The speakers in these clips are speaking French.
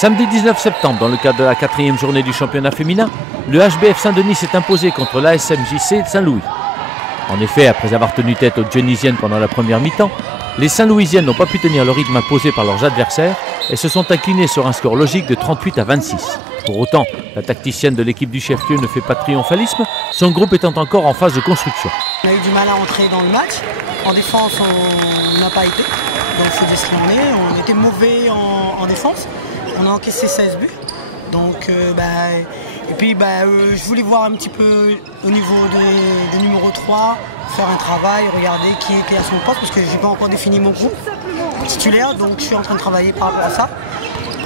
Samedi 19 septembre, dans le cadre de la 4e journée du championnat féminin, le HBF Saint-Denis s'est imposé contre l'ASMJC Saint-Louis. En effet, après avoir tenu tête aux Dionysiennes pendant la première mi-temps, les Saint-Louisiennes n'ont pas pu tenir le rythme imposé par leurs adversaires et se sont inclinés sur un score logique de 38-26. Pour autant, la tacticienne de l'équipe du chef-lieu ne fait pas de triomphalisme, son groupe étant encore en phase de construction. On a eu du mal à entrer dans le match. En défense, on n'a pas été. Donc il faut dire ce qu'il en est. On était mauvais en défense. On a encaissé 16 buts. Donc, et puis je voulais voir un petit peu au niveau des numéros 3, faire un travail, regarder qui était à son poste, parce que je n'ai pas encore défini mon groupe titulaire, donc je suis en train de travailler par rapport à ça.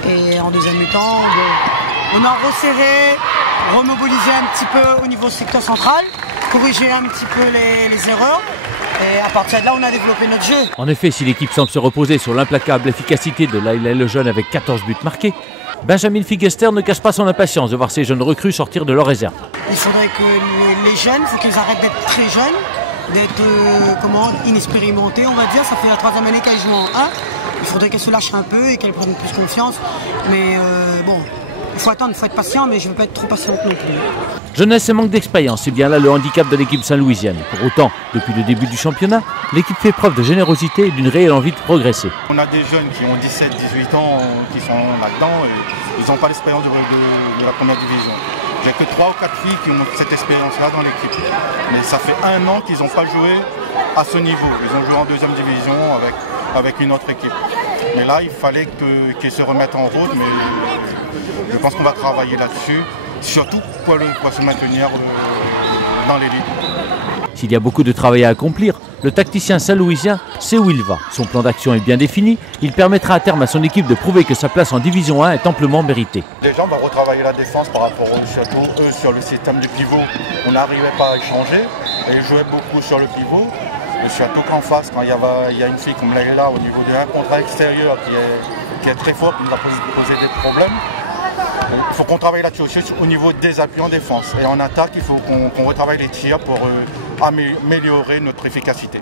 Et en deuxième mi-temps, on a resserré, remobilisé un petit peu au niveau secteur central, corrigé un petit peu les erreurs. Et à partir de là, on a développé notre jeu. En effet, si l'équipe semble se reposer sur l'implacable efficacité de Laila Lejeune avec 14 buts marqués, Benjamin Figuester ne cache pas son impatience de voir ces jeunes recrues sortir de leur réserve. Il faudrait que les jeunes, il faut qu'ils arrêtent d'être très jeunes, d'être inexpérimentés, on va dire. Ça fait la 3e année qu'elles jouent en 1. Il faudrait qu'elles se lâchent un peu et qu'elles prennent plus confiance. Mais bon, il faut attendre, il faut être patient, mais je ne veux pas être trop patiente non plus. Jeunesse et manque d'expérience, c'est bien là le handicap de l'équipe saint-louisienne. Pour autant, depuis le début du championnat, l'équipe fait preuve de générosité et d'une réelle envie de progresser. On a des jeunes qui ont 17-18 ans qui sont là-dedans et ils n'ont pas l'expérience de la première division. J'ai que 3 ou 4 filles qui ont cette expérience-là dans l'équipe. Mais ça fait 1 an qu'ils n'ont pas joué à ce niveau. Ils ont joué en 2e division avec une autre équipe. Mais là, il fallait qu'ils se remettent en route, mais je pense qu'on va travailler là-dessus. Surtout pour se maintenir dans l'élite. S'il y a beaucoup de travail à accomplir, le tacticien saint-louisien sait où il va. Son plan d'action est bien défini, il permettra à terme à son équipe de prouver que sa place en Division 1 est amplement méritée. Déjà, on va retravailler la défense par rapport surtout eux sur le système du pivot. On n'arrivait pas à échanger et ils jouaient beaucoup sur le pivot. Et surtout qu'en face, quand il y a une fille comme Laila au niveau de 1 contre 1 extérieur qui est très forte, qui nous a posé des problèmes. Il faut qu'on travaille là-dessus aussi au niveau des appuis en défense. Et en attaque, il faut qu'on retravaille les tirs pour améliorer notre efficacité.